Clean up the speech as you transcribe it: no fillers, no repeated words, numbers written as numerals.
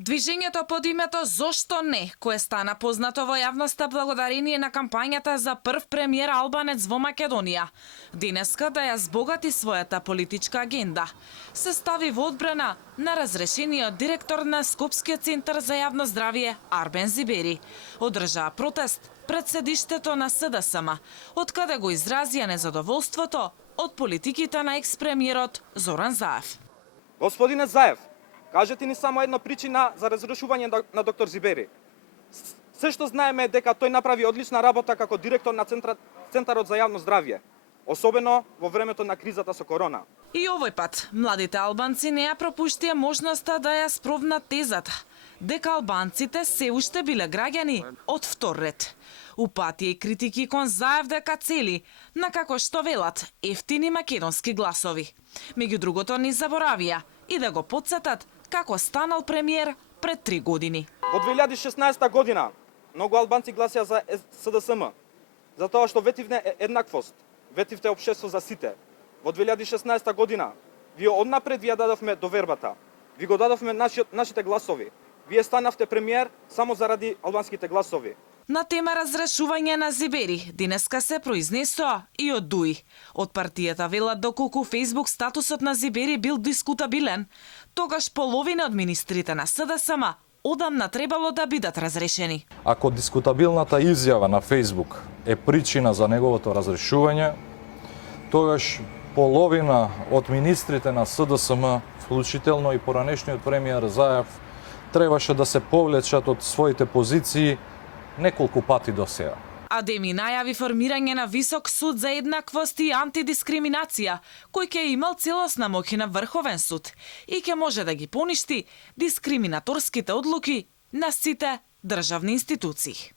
Движењето под името Зошто не, кое стана познато во јавноста благодарение на кампањата за прв премиер албанец во Македонија, денеска да ја збогати својата политичка агенда, се стави во одбрана на разрешениот директор на Скопскиот центар за јавно здравје Арбен Зибери. Одржаа протест пред седиштето на СДСМ, од каде го изразија незадоволството од политиките на екс-премиерот Зоран Заев. Господине Заев, кажете ни само една причина за разрешување на доктор Зибери. Се што знаеме е дека тој направи одлична работа како директор на Центарот за јавно здравје, особено во времето на кризата со корона. И овој пат, младите албанци не ја пропуштија можноста да ја спровнат тезата, дека албанците се уште биле граѓани од втор ред. Упатија и критики кон Заев дека цели, на како што велат, ефтини македонски гласови. Меѓу другото не заборавија и да го потсетат како станал премиер пред 3 години. Во 2016 година многу албанци гласија за СДСМ, затоа што ветивне еднаквост, ветивте општество за сите. Во 2016 година вие однапред ви ја дадовме довербата, ви го дадовме нашите гласови. Вие станавте премиер само заради албанските гласови. На тема разрешување на Зибери, денеска се произнесоа и од ДУИ. Од партијата велат доколку Facebook статусот на Зибери бил дискутабилен, тогаш половина од министрите на СДСМ одамна требало да бидат разрешени. Ако дискутабилната изјава на Facebook е причина за неговото разрешување, тогаш половина од министрите на СДСМ, вклучително и поранешниот премиер Заев, требаше да се повлечат од своите позиции неколку пати до сега. Адеми најави формирање на Висок суд за еднаквост и антидискриминација, кој ќе имал целосна моќ на Врховен суд и ќе може да ги поништи дискриминаторските одлуки на сите државни институции.